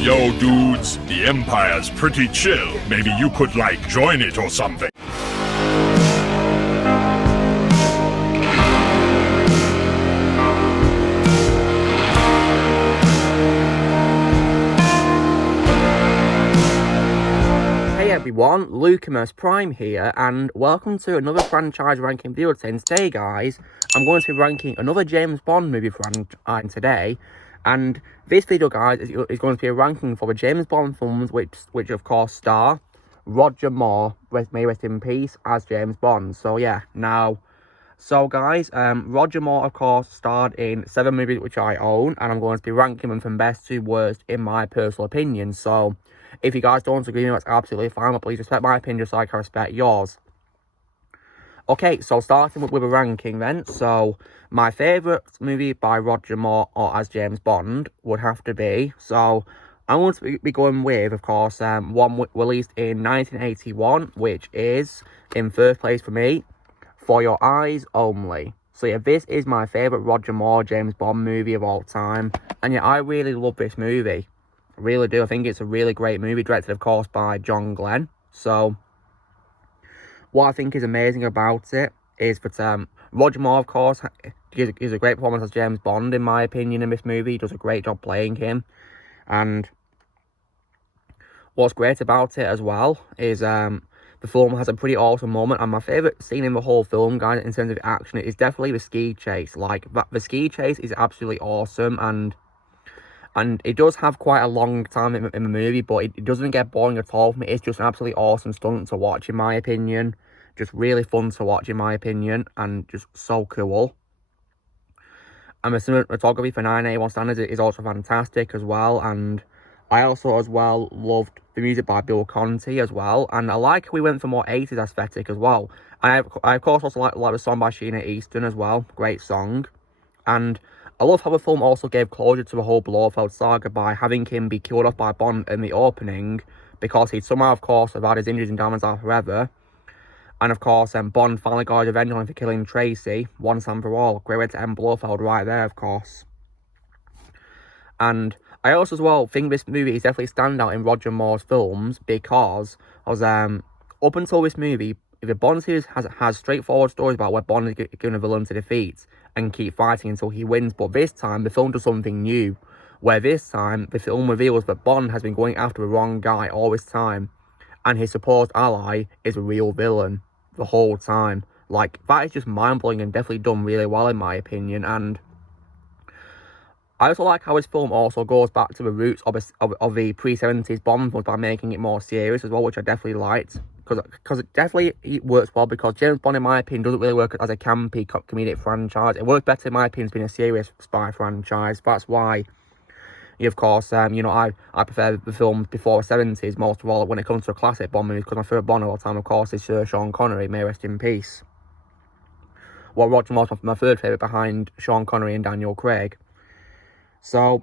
Yo, dudes, the Empire's pretty chill. Maybe you could, join it or something. Hey everyone, Lucamus Prime here, and welcome to another franchise ranking video. Today, guys, I'm going to be ranking another James Bond movie franchise today, and this video, guys, is going to be a ranking for the James Bond films, which of course star Roger Moore, may rest in peace, as James Bond. So yeah, guys, Roger Moore, of course, starred in 7 movies which I own, and I'm going to be ranking them from best to worst in my personal opinion. So if you guys don't agree with me, that's absolutely fine, but please respect my opinion just like I respect yours. Okay, so starting with a ranking then. So my favourite movie by Roger Moore or as James Bond would have to be, so I'm going to be going with, of course, one released in 1981, which is, in first place for me, For Your Eyes Only. So yeah, this is my favourite Roger Moore James Bond movie of all time, and yeah, I really love this movie. I really do. I think it's a really great movie, directed, of course, by John Glenn. So what I think is amazing about it is that Roger Moore, of course, gives a great performance as James Bond, in my opinion, in this movie. He does a great job playing him. And what's great about it as well is the film has a pretty awesome moment. And my favourite scene in the whole film, guys, in terms of action, is definitely the ski chase. The ski chase is absolutely awesome, and it does have quite a long time in the movie, but it doesn't get boring at all for me. It's just an absolutely awesome stunt to watch, in my opinion. Just really fun to watch, in my opinion, and just so cool. And the cinematography for 981 standards is also fantastic as well. And I also, as well, loved the music by Bill Conti as well. And I like how we went for more 80s aesthetic as well. And I of course, also like the song by Sheena Easton as well. Great song. And I love how the film also gave closure to the whole Blofeld saga by having him be killed off by Bond in the opening, because he'd somehow, of course, have had his injuries and diamonds out forever. And of course, Bond finally got his revenge on him for killing Tracy, once and for all. Great way to end Blofeld right there, of course. And I also, as well, think this movie is definitely a standout in Roger Moore's films, because up until this movie, the Bond series has straightforward stories about where Bond is given a villain to defeat and keep fighting until he wins. But this time, the film does something new, where this time, the film reveals that Bond has been going after the wrong guy all this time, and his supposed ally is a real villain the whole time. That is just mind-blowing and definitely done really well, in my opinion. And I also like how this film also goes back to the roots of the pre-70s Bond films by making it more serious as well, which I definitely liked. Because it definitely works well, because James Bond, in my opinion, doesn't really work as a campy comedic franchise. It works better, in my opinion, as being a serious spy franchise. That's why, of course, I prefer the films before the 70s, most of all, when it comes to a classic Bond movie, because my favourite Bond of all time, of course, is Sir Sean Connery, may rest in peace. Well, Roger Moore's my third favourite behind Sean Connery and Daniel Craig. So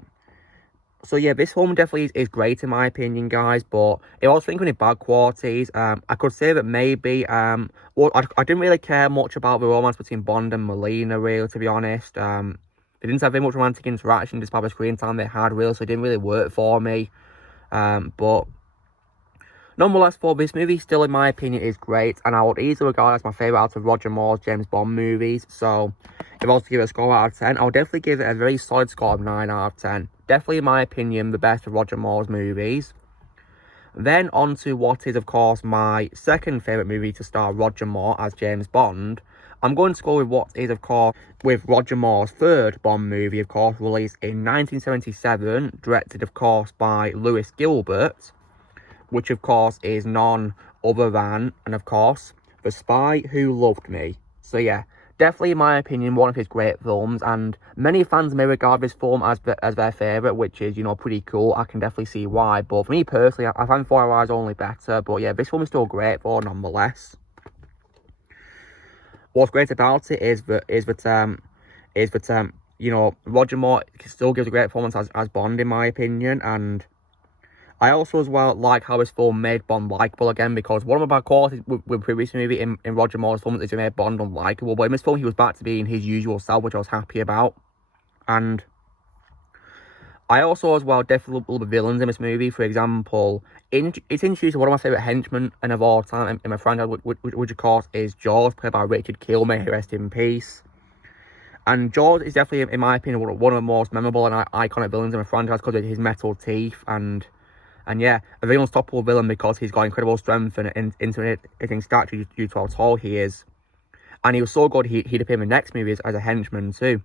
yeah, this film definitely is great, in my opinion, guys, but it also thinking in bad qualities. I could say that maybe, I didn't really care much about the romance between Bond and Melina, really, to be honest. They didn't have very much romantic interaction despite the screen time they had, really, so it didn't really work for me. But nonetheless, for this movie, still, in my opinion, is great, and I would easily regard it as my favourite out of Roger Moore's James Bond movies. So if I was to give it a score out of 10, I would definitely give it a very solid score of 9 out of 10. Definitely, in my opinion, the best of Roger Moore's movies. Then on to what is, of course, my second favourite movie to star Roger Moore as James Bond. I'm going to go with what is, of course, with Roger Moore's third Bond movie, of course, released in 1977, directed, of course, by Lewis Gilbert, which, of course, is none other than, and of course, The Spy Who Loved Me. So yeah, definitely, in my opinion, one of his great films, and many fans may regard this film as their favourite, which is, pretty cool. I can definitely see why, but for me personally, I find For Your Eyes Only better, but yeah, this film is still great for nonetheless. What's great about it is that Roger Moore still gives a great performance as Bond, in my opinion, and I also, as well, like how this film made Bond likeable again, because one of my bad qualities with previous movie in Roger Moore's films is he made Bond unlikable, but in this film he was back to being his usual self, which I was happy about. And I also as well definitely love the villains in this movie. For example, it's introduced one of my favourite henchmen and of all time in my franchise, which of course is Jaws, played by Richard Kiel, may he rest in peace. And Jaws is definitely, in my opinion, one of the most memorable and iconic villains in the franchise because of his metal teeth and yeah, a very unstoppable villain because he's got incredible strength and intimidating stature due to how tall he is. And he was so good he'd appear in the next movie as a henchman too.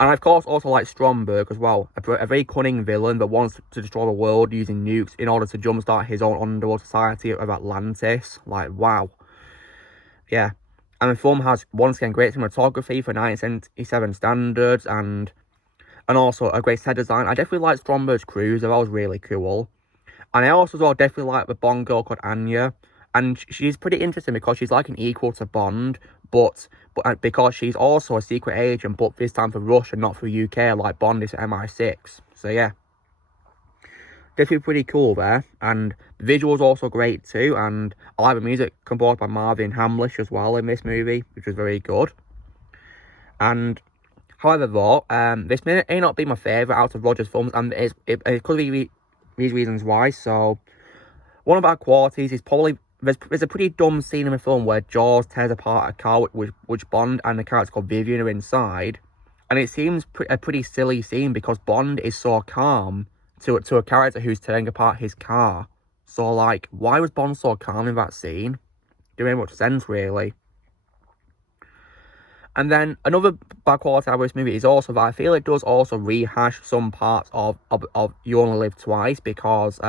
And I, of course, also like Stromberg as well, a very cunning villain that wants to destroy the world using nukes in order to jumpstart his own underworld society of Atlantis. Like, wow. Yeah. And the film has, once again, great cinematography for 1977 standards and also a great set design. I definitely like Stromberg's cruiser, that was really cool. And I also as well definitely like the Bond girl called Anya. And she's pretty interesting because she's like an equal to Bond, but because she's also a secret agent, but this time for Russia, not for UK, like Bond is for MI6. So yeah, definitely pretty cool there. And the visuals also great too. And I like the music composed by Marvin Hamlish as well in this movie, which was very good. And however, though, this may not be my favourite out of Roger's films, and it could be these reasons why. So one of our qualities is probably there's a pretty dumb scene in the film where Jaws tears apart a car which Bond and the character called Vivian are inside, and it seems a pretty silly scene because Bond is so calm to a character who's tearing apart his car. So like, why was Bond so calm in that scene? Didn't make much sense really. And then another bad quality of this movie is also that I feel it does also rehash some parts of You Only Live Twice because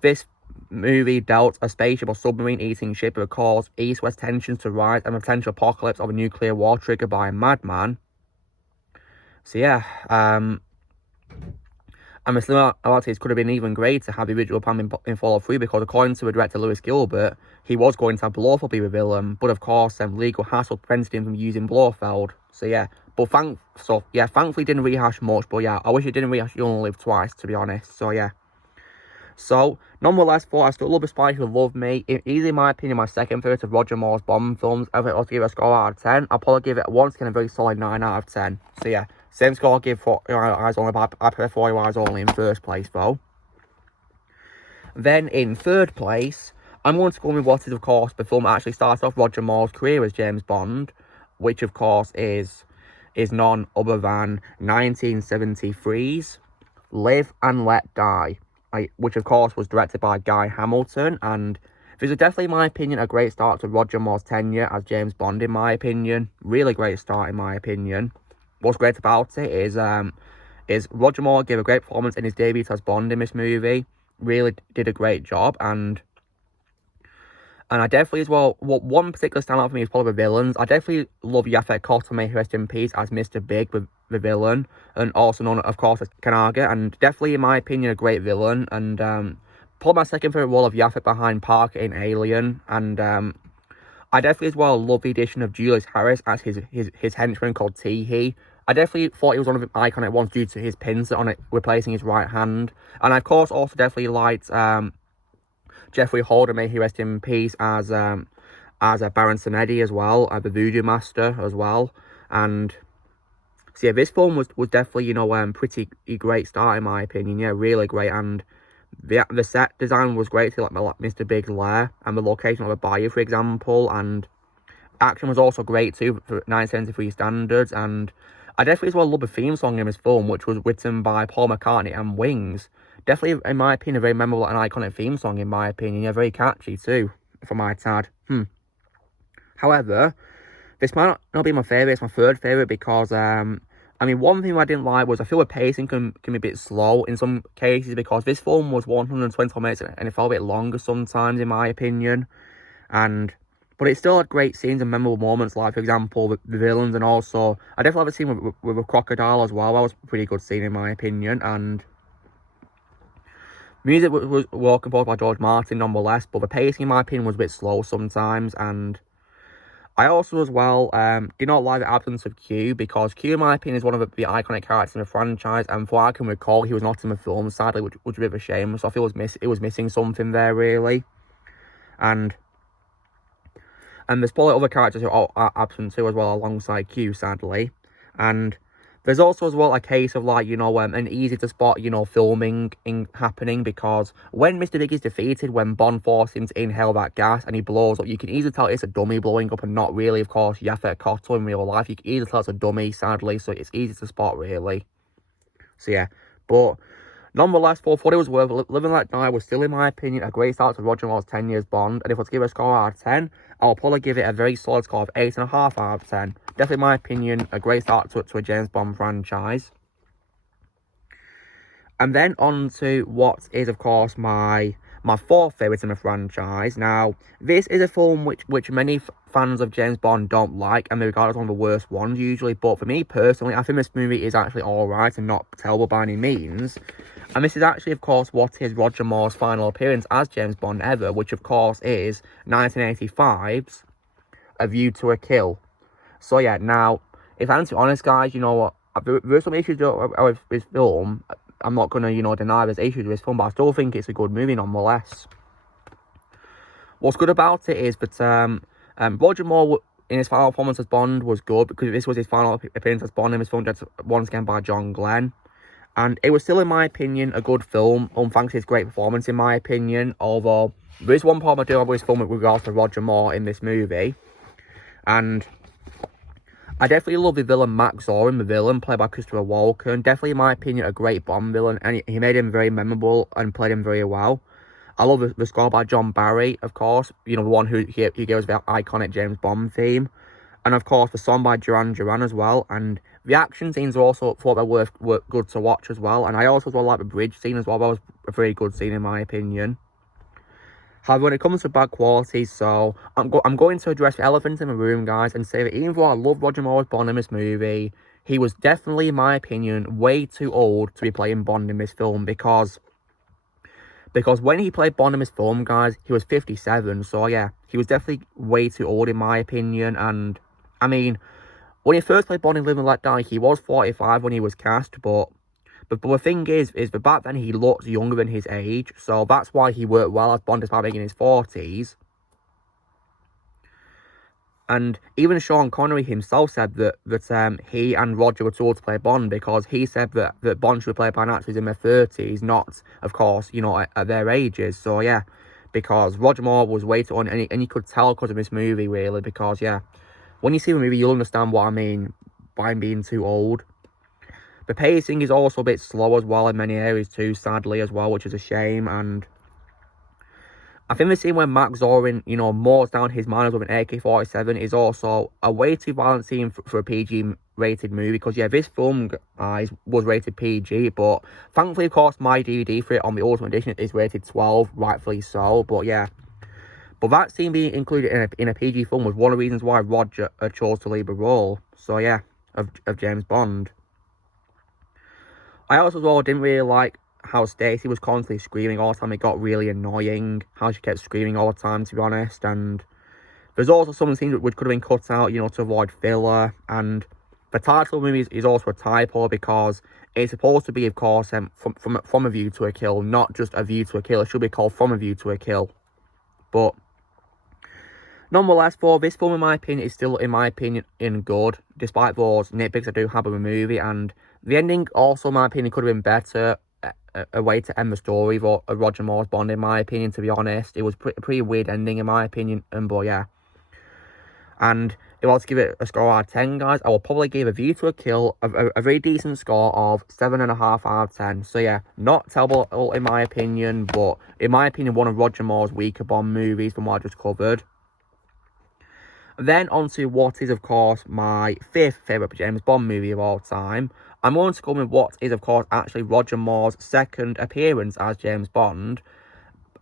this movie dealt a spaceship or submarine eating ship that caused east-west tensions to rise and the potential apocalypse of a nuclear war triggered by a madman. So yeah, and the similarities could have been even greater had the original plan been followed through because according to the director Lewis Gilbert, he was going to have Blofeld be the villain, but of course legal hassle prevented him from using Blofeld. So yeah, thankfully didn't rehash much, but yeah, I wish it didn't rehash You Only Live Twice, to be honest. So yeah. So, nonetheless, I still love The Spy Who Loved Me. Easily, in my opinion, my second favourite of Roger Moore's Bond films. If I was to give it a score out of 10, I'll probably give it, once again, a very solid 9 out of 10. So, yeah, same score I'll give For Your Eyes Only, but I prefer For Your Eyes Only in first place, though. Then, in third place, I'm going to go with what is, of course, the film that actually started off Roger Moore's career as James Bond, which, of course, is none other than 1973's Live and Let Die. Which of course was directed by Guy Hamilton, and this is definitely, in my opinion, a great start to Roger Moore's tenure as James Bond, in my opinion. Really great start, in my opinion. What's great about it is Roger Moore gave a great performance in his debut as Bond in this movie. Really did a great job, and I definitely as well, one particular standout for me is probably the villains. I definitely love Yaphet Kotto, may he rest in peace, as Mr. Big, the villain, and also known, of course, as Kanaga, and definitely, in my opinion, a great villain, and probably my second favourite role of Yaphet behind Parker in Alien, and I definitely as well love the addition of Julius Harris as his henchman called Teehee. I definitely thought he was one of the iconic ones due to his pins on it, replacing his right hand, and I, of course, also definitely liked Jeffrey Holder, may he rest in peace, as Baron Samedi as well, the Voodoo Master as well, and so yeah, this film was definitely, pretty great start in my opinion, yeah, really great, and the set design was great too, like Mr. Big's lair, and the location of the bayou, for example, and action was also great too, for 1973 standards, and I definitely as well love the theme song in this film, which was written by Paul McCartney and Wings. Definitely, in my opinion, a very memorable and iconic theme song, in my opinion. Yeah, very catchy too, if I might add. However, this might not be my favourite. It's my third favourite because, one thing I didn't like was I feel the pacing can be a bit slow in some cases because this film was 120 minutes and it felt a bit longer sometimes, in my opinion. But it still had great scenes and memorable moments, like, for example, the villains, and also, I definitely have a scene with a crocodile as well. That was a pretty good scene, in my opinion, and music was well composed by George Martin, nonetheless, but the pacing, in my opinion, was a bit slow sometimes, and I also, as well, did not like the absence of Q, because Q, in my opinion, is one of the iconic characters in the franchise, and for what I can recall, he was not in the film, sadly, which was a bit of a shame, so I feel it was missing something there, really, and there's probably other characters who are absent too, as well, alongside Q, sadly, and There's also as well a case of like, an easy to spot, filming happening, because when Mr. Big is defeated, when Bond forces him to inhale that gas and he blows up, you can easily tell it's a dummy blowing up and not really, of course, Yaphet Kotto in real life. You can easily tell it's a dummy, sadly, so it's easy to spot, really. So yeah, but nonetheless, for what it was worth, Live and Let Die was still, in my opinion, a great start to Roger Moore's 10 years Bond, and if I was to give it a score out of 10, I'll probably give it a very solid score of 8.5 out of 10. Definitely, in my opinion, a great start to a James Bond franchise. And then on to what is, of course, my fourth favourite in the franchise. Now, this is a film which many fans of James Bond don't like, and they regard as one of the worst ones usually, but for me personally, I think this movie is actually alright and not terrible by any means. And this is actually, of course, what is Roger Moore's final appearance as James Bond ever, which, of course, is 1985's A View to a Kill. So, yeah, now, if I'm to be honest, guys, you know what, there's some issues with this film. I'm not going to, deny there's issues with this film, but I still think it's a good movie nonetheless. What's good about it is that Roger Moore, in his final performance as Bond, was good, because this was his final appearance as Bond, and was filmed once again by John Glenn. And it was still, in my opinion, a good film, thanks to his great performance, in my opinion, although there is one problem I do have with this film with regards to Roger Moore in this movie. And I definitely love the villain Max Zorin, the villain, played by Christopher Walken. Definitely, in my opinion, a great Bond villain, and he made him very memorable and played him very well. I love the score by John Barry, of course, the one who gave us the iconic James Bond theme. And, of course, the song by Duran Duran as well. And the action scenes are also thought they were good to watch as well. And I also like the bridge scene as well. That was a very good scene, in my opinion. However, when it comes to bad quality, so I'm going to address the elephant in the room, guys, and say that even though I love Roger Moore's Bond in this movie, he was definitely, in my opinion, way too old to be playing Bond in this film, because when he played Bond in this film, guys, he was 57, so yeah, he was definitely way too old, in my opinion. And I mean, when he first played Bond in Live and Let Die, he was 45 when he was cast, but the thing is that back then he looked younger than his age, so that's why he worked well as Bond despite being in his 40s. And even Sean Connery himself said that he and Roger were too old to play Bond, because he said that Bond should be played by actors in their 30s, not, of course, at their ages. So, yeah, because Roger Moore was way too old, and you could tell because of this movie, really, because, yeah, when you see the movie, you'll understand what I mean by him being too old. The pacing is also a bit slow as well in many areas too, sadly, as well, which is a shame. And I think the scene when Max Zorin, mows down his manners with an AK-47 is also a way too violent scene for a PG-rated movie, because, yeah, this film, guys, was rated PG, but thankfully, of course, my DVD for it on the Ultimate Edition is rated 12, rightfully so, but, yeah. But that scene being included in a PG film was one of the reasons why Roger chose to leave the role, so, yeah, of James Bond. I also, as well, didn't really like how Stacey was constantly screaming all the time. It got really annoying how she kept screaming all the time, to be honest. And there's also some scenes which could have been cut out, to avoid filler. And the title of the movie is also a typo, because it's supposed to be, of course, from A View to a Kill, not just A View to a Kill. It should be called From A View to a Kill. But nonetheless, for this film, in my opinion, is still, in my opinion, good, despite those nitpicks I do have of the movie. And the ending also, in my opinion, could have been better, a way to end the story of Roger Moore's Bond, in my opinion, to be honest. It was a pretty weird ending, in my opinion, but yeah. And if I was to give it a score out of 10, guys, I will probably give A View to a Kill a very decent score of 7.5 out of 10. So yeah, not terrible in my opinion, but in my opinion, one of Roger Moore's weaker Bond movies from what I just covered. Then on to what is, of course, my fifth favourite James Bond movie of all time. I'm going to go with what is, of course, actually Roger Moore's second appearance as James Bond.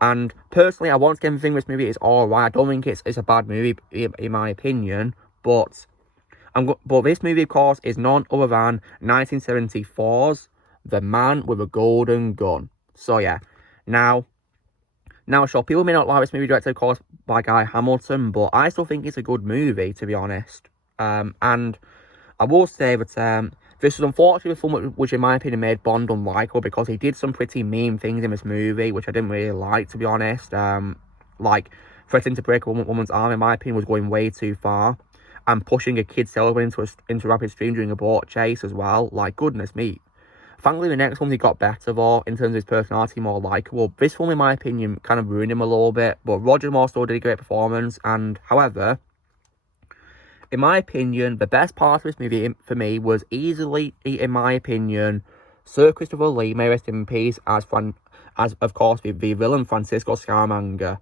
And personally, I once again think this movie is alright. I don't think it's a bad movie, in my opinion. But this movie, of course, is none other than 1974's The Man with a Golden Gun. So, yeah. Now, sure, people may not like this movie, directed, of course, by Guy Hamilton, but I still think it's a good movie, to be honest. And I will say that this was unfortunately a film which, in my opinion, made Bond unlikable, because he did some pretty mean things in this movie, which I didn't really like, to be honest. Like, threatening to break a woman's arm, in my opinion, was going way too far. and pushing a kid sailor into a rapid stream during a boat chase as well. Like, goodness me. Thankfully, the next one he got better for, in terms of his personality, more likeable. This film, in my opinion, kind of ruined him a little bit, but Roger Moore still did a great performance, and however, in my opinion, the best part of this movie for me was easily, in my opinion, Sir Christopher Lee, may rest in peace, as of course the villain Francisco Scaramanga.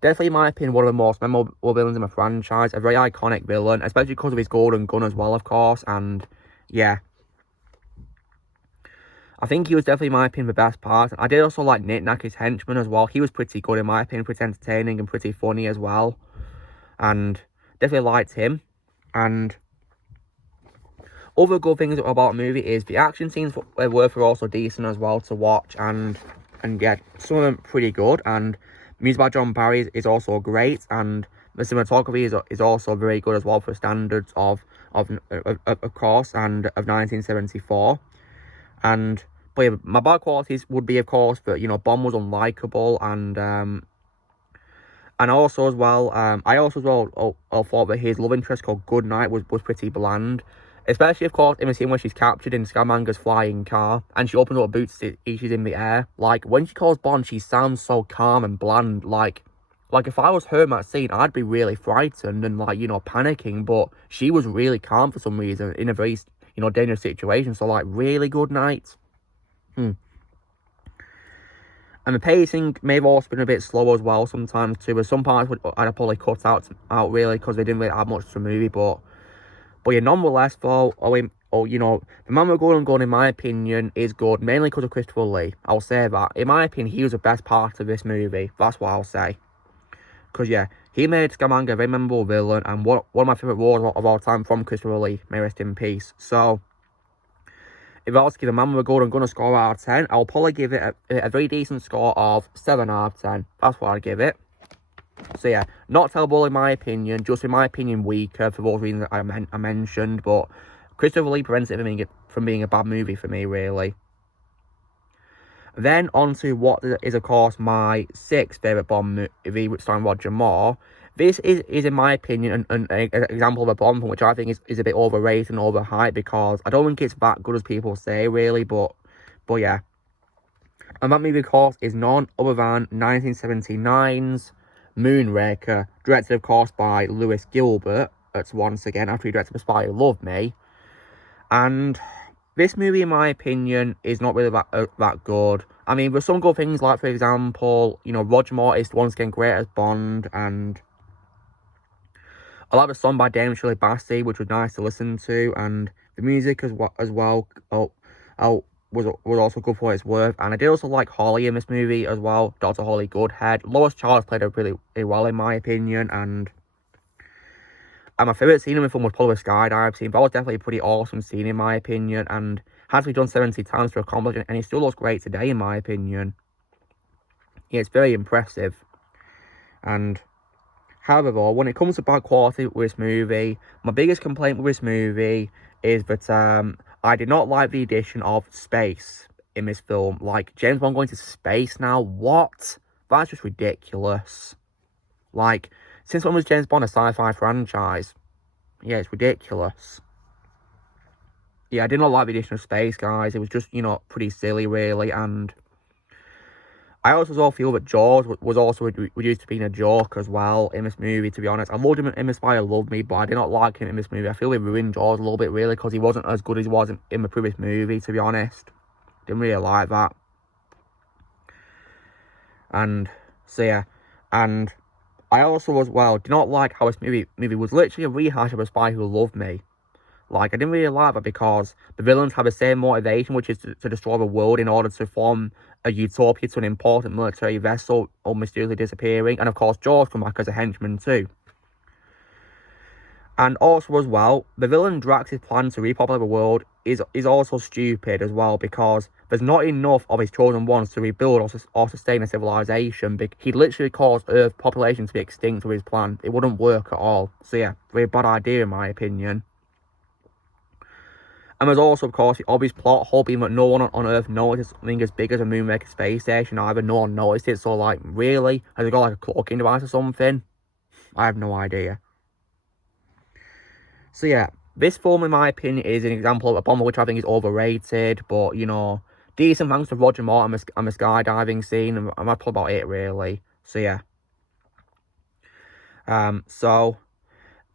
Definitely, in my opinion, one of the most memorable villains in the franchise. A very iconic villain, especially because of his golden gun as well, of course. And yeah, I think he was definitely, in my opinion, the best part. I did also like Nick Nack, his henchman, as well. He was pretty good, in my opinion, pretty entertaining and pretty funny as well. And definitely liked him. And other good things about the movie is the action scenes were also decent as well to watch, and yeah, some of them pretty good. And music by John Barry is also great, and the cinematography is also very good as well for standards of course, and of 1974. And but yeah, my bad qualities would be, of course, that, you know, Bond was unlikable, and also as well, I thought that his love interest called Goodnight was pretty bland. Especially, of course, in the scene where she's captured in Scaramanga's flying car, and she opens up her boots to she's in the air. Like, when she calls Bond, she sounds so calm and bland. Like if I was her in that scene, I'd be really frightened and, like, you know, panicking. But she was really calm for some reason in a very, you know, dangerous situation. So, like, really good night. And the pacing may have also been a bit slow as well sometimes too. But some parts I'd probably cut out really, because they didn't really add much to the movie. But yeah, nonetheless, though, you know, the Man with Golden Gun, in my opinion, is good, mainly because of Christopher Lee. I'll say that. In my opinion, he was the best part of this movie. That's what I'll say. Because, yeah, he made Scaramanga a very memorable villain, and one of my favourite roles of all time from Christopher Lee. May rest in peace. So, if I was to give a Man with a Golden Gun a score out of 10, I'll probably give it a very decent score of 7 out of 10. That's what I'd give it. So yeah, not terrible in my opinion, just in my opinion weaker for those reasons I mentioned, but Christopher Lee prevents it from being a bad movie for me, really. Then on to what is, of course, my 6th favourite Bond movie, starring Roger Moore. This is in my opinion, an example of a Bond film which I think is a bit overrated and overhyped, because I don't think it's that good as people say, really, but yeah. And that movie, of course, is none other than 1979's Moonraker, directed, of course, by Lewis Gilbert. That's once again after he directed The Spy Who Loved Me. And this movie, in my opinion, is not really that good. I mean, there's some good things, like, for example, you know, Roger Moore is once again great as Bond, and I like the song by Dame Shirley Bassey, which was nice to listen to, and the music as well was also good for what it's worth. And I did also like Holly in this movie as well, Dr. Holly Goodhead. Lois Charles played her really well, in my opinion, and my favourite scene in the film was probably the skydive scene. That was definitely a pretty awesome scene, in my opinion, and has to be done 70 times to accomplish it, and it still looks great today, in my opinion. Yeah, it's very impressive. And however, when it comes to bad quality with this movie, my biggest complaint with this movie is that I did not like the addition of space in this film. Like, James Bond going to space now? What? That's just ridiculous. Like, since when was James Bond a sci-fi franchise? Yeah, it's ridiculous. Yeah, I did not like the addition of space, guys. It was just, you know, pretty silly, really. And I also feel that Jaws was also reduced to being a joke as well in this movie, to be honest. I loved him in The Spy Who Loved Me, but I did not like him in this movie. I feel he ruined Jaws a little bit, really, because he wasn't as good as he was in the previous movie, to be honest. Didn't really like that. And, so yeah. And I also, as well, did not like how this movie was literally a rehash of A Spy Who Loved Me. Like, I didn't really like that, because the villains have the same motivation, which is to destroy the world in order to form a utopia to an important military vessel or mysteriously disappearing. And, of course, Jaws come back as a henchman too. And also, as well, the villain Drax's plan to repopulate the world is also stupid as well, because there's not enough of his chosen ones to rebuild or sustain a civilization. He'd literally cause Earth population to be extinct with his plan. It wouldn't work at all. So yeah, very bad idea in my opinion. And there's also, of course, the obvious plot hole being that no one on Earth noticed something as big as a Moonraker space station either. No one noticed it, so, like, really? Has it got, like, a cloaking device or something? I have no idea. So yeah, this film, in my opinion, is an example of a Bond which I think is overrated, but, you know, decent thanks to Roger Moore and the skydiving scene, and that's probably about it, really. So yeah. So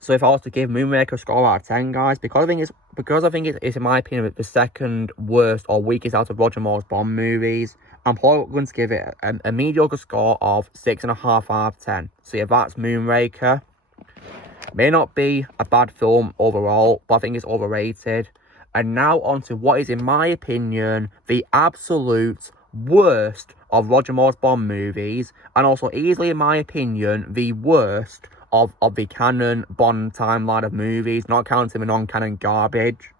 if I was to give Moonraker a score out of 10, guys, because I think it's in my opinion the second worst or weakest out of Roger Moore's Bond movies, I'm probably going to give it a mediocre score of 6.5 out of 10. So yeah, that's Moonraker. May not be a bad film overall, but I think it's overrated. And now on to what is, in my opinion, the absolute worst of Roger Moore's Bond movies, and also easily, in my opinion, the worst of the canon Bond timeline of movies, not counting the non-canon garbage,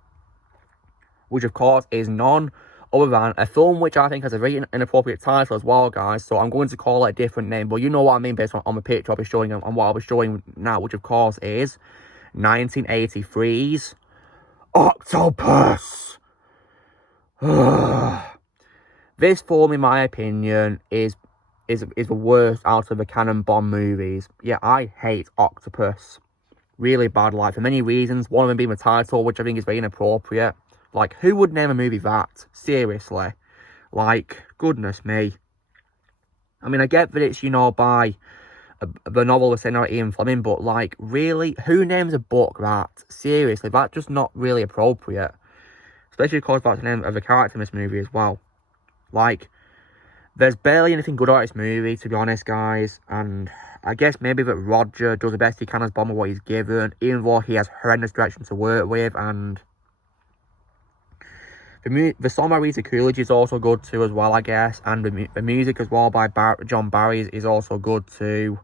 which of course is none other than a film which I think has a very inappropriate title as well, guys, so I'm going to call it a different name, but you know what I mean based on the picture I'll be showing and what I'll be showing now, which of course is 1983's Octopus. This film, in my opinion, is the worst out of the canon Bond movies. Yeah, I hate Octopus. Really bad, like, for many reasons. One of them being the title, which I think is very inappropriate. Like, who would name a movie that? Seriously. Like, goodness me. I mean, I get that it's, you know, by the novelist Ian Fleming, but, like, really? Who names a book that? Seriously, that's just not really appropriate. Especially because that's the name of the character in this movie as well. Like, there's barely anything good about this movie, to be honest, guys. And I guess maybe that Roger does the best he can as Bond with what he's given, even though he has horrendous direction to work with. And the song by Rita Coolidge is also good too, as well, I guess. And the music as well by John Barry is also good too.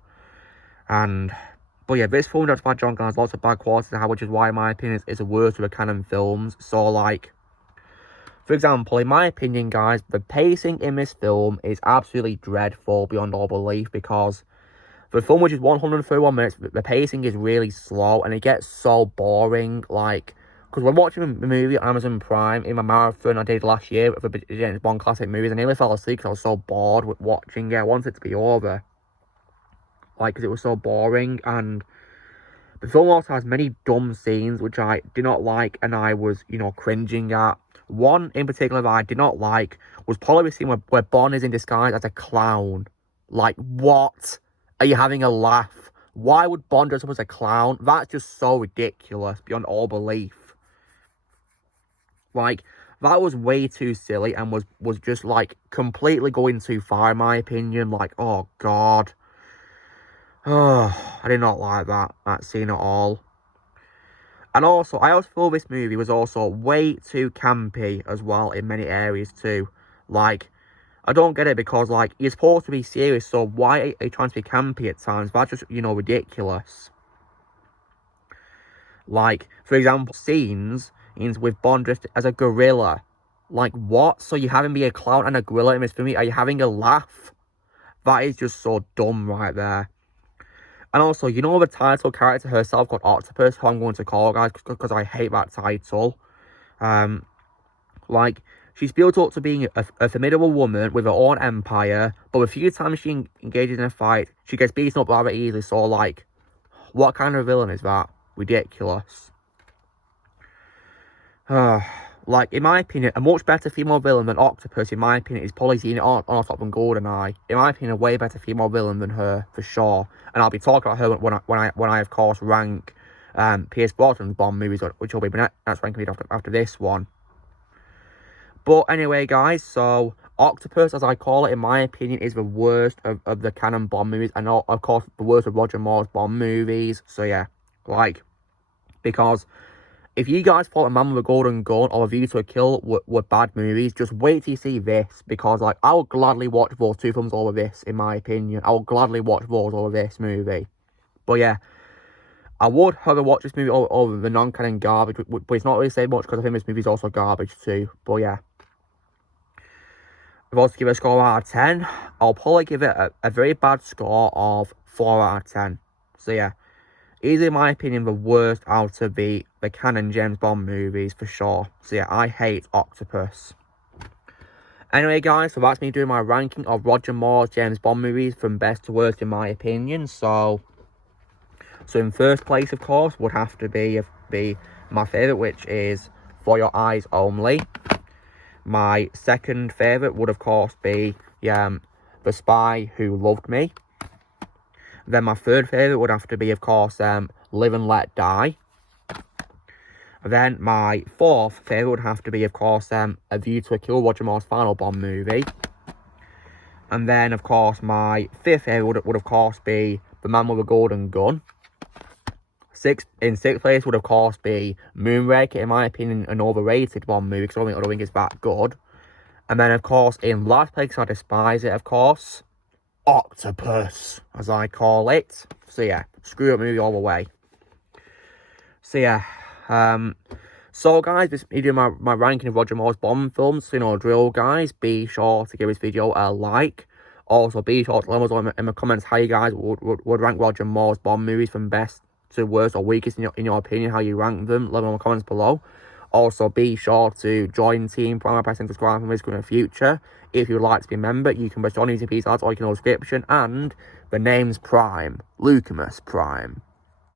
But yeah, this film directed by John Glenn has lots of bad qualities, which is why, in my opinion, it's the worst of the canon films. So, like, for example, in my opinion, guys, the pacing in this film is absolutely dreadful beyond all belief, because for a film which is 131 minutes, the pacing is really slow and it gets so boring. Like, because when watching the movie on Amazon Prime in my marathon I did last year for the James Bond classic movies, I nearly fell asleep because I was so bored with watching it. I wanted it to be over. Like, because it was so boring, and the film also has many dumb scenes which I did not like and I was, you know, cringing at. One in particular that I did not like was probably the scene where Bond is in disguise as a clown. Like, what? Are you having a laugh? Why would Bond dress up as a clown? That's just so ridiculous beyond all belief. Like, that was way too silly and was just, like, completely going too far, in my opinion. Like, oh, God. Oh, I did not like that scene at all. And also, I also feel this movie was also way too campy as well in many areas too. Like, I don't get it, because, like, you're supposed to be serious, so why are you trying to be campy at times? That's just, you know, ridiculous. Like, for example, scenes with Bond dressed as a gorilla. Like, what? So you having me a clown and a gorilla in this movie? Are you having a laugh? That is just so dumb right there. And also, you know the title character herself called Octopus, who I'm going to call, guys, because I hate that title. Like, she's built up to being a formidable woman with her own empire, but a few times she engages in a fight, she gets beaten up rather easily. So, like, what kind of villain is that? Ridiculous. Like, in my opinion, a much better female villain than Octopus, in my opinion, is probably Xena on top of GoldenEye. In my opinion, a way better female villain than her, for sure. And I'll be talking about her when I of course, rank Pierce Brosnan's Bond movies, which will be my next ranking video after this one. But anyway, guys, so Octopus, as I call it, in my opinion, is the worst of the canon Bond movies, and of course, the worst of Roger Moore's Bond movies. So yeah, like, because if you guys thought A Man with a Golden Gun or A View to a Kill were bad movies, just wait till you see this, because, like, I would gladly watch those two films over this, in my opinion. I would gladly watch those over this movie. But yeah, I would have watch this movie over the non-canon garbage, but it's not really saying much, because I think this movie's also garbage too. But yeah, if I was to give it a score out of 10, I'll probably give it a very bad score of 4 out of 10. So yeah, easily, in my opinion, the worst out of the canon James Bond movies, for sure. So yeah, I hate Octopus. Anyway, guys, so that's me doing my ranking of Roger Moore's James Bond movies from best to worst, in my opinion. So in first place, of course, would have to be, be my favourite, which is For Your Eyes Only. My second favourite would, of course, be The Spy Who Loved Me. Then my third favourite would have to be, of course, Live and Let Die. Then my fourth favourite would have to be, of course, A View to a Kill, Roger Moore's final Bond movie. And then, of course, my fifth favourite would of course, be The Man with a Golden Gun. In sixth place would, of course, be Moonraker, in my opinion, an overrated Bond movie, because I don't think it's that good. And then, of course, in last place, I despise it, of course, Octopus, as I call it. So, yeah, screw up movie all the way. So, yeah, so, guys, this video, my ranking of Roger Moore's Bond films. So, you know, drill, guys, be sure to give this video a like. Also, be sure to let us know in the comments how you guys would rank Roger Moore's Bond movies from best to worst or weakest in your opinion, how you rank them. Let me know in the comments below. Also, be sure to join Team Prime by pressing subscribe for this in the future. If you'd like to be a member, you can press on easy piece ads or you can know description. And the name's Prime, Lucamus Prime.